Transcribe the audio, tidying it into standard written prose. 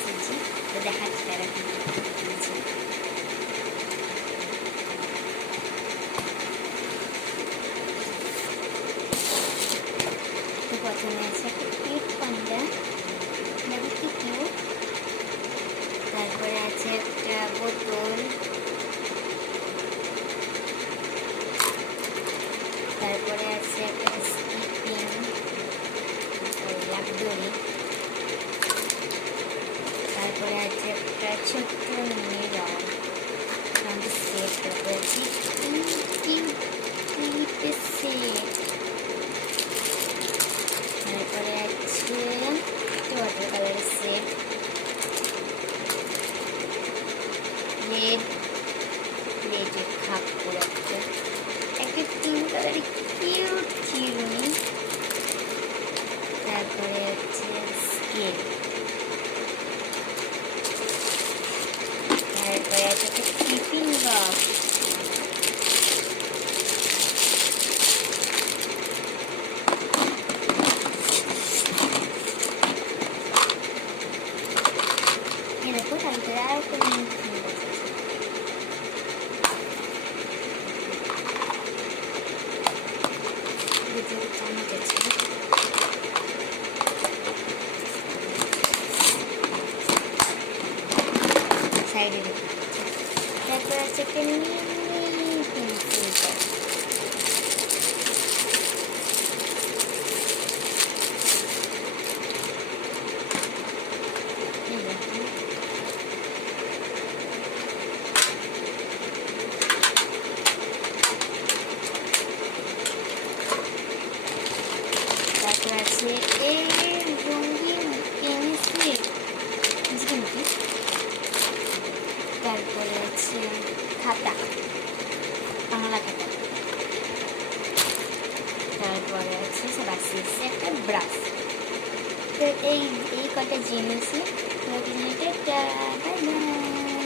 এসেছি, তো দেখাচ্ছি তারা কি কিনেছে। তো প্রথমে আছে একটা কিউট পান্ডা, দেখো কি কিউট। তারপরে আছে একটা বোতল, তারপরে আছে একটা স্কিপিং লাকডরি, তারপরে আছে একটা ছোট্ট মিরর সেট, তারপরে আছে সেট, তারপরে আছে ওয়াটার কালারের সেট, রেডের খাপ করে একটা পিঙ্ক কালারের কিউট চিরুনি, তারপরে আছে স্কেল, তারপরে আছে একটা টিফিন বক্স, দেখো তারপরে আর একটা টিফিন বক্স আছে। দুটো চামচ আছে, সাইডে রেখে দিচ্ছি। তারপর আছে একটা মিনি পেন্সিল বক্স, তারপর আছে এই রঙিন পেন্সিল, তারপরে আছে খাতা, বাংলা খাতা, তারপরে আছে একটা ব্রাশ। তো এই কটা জিনিসই বাই বাই।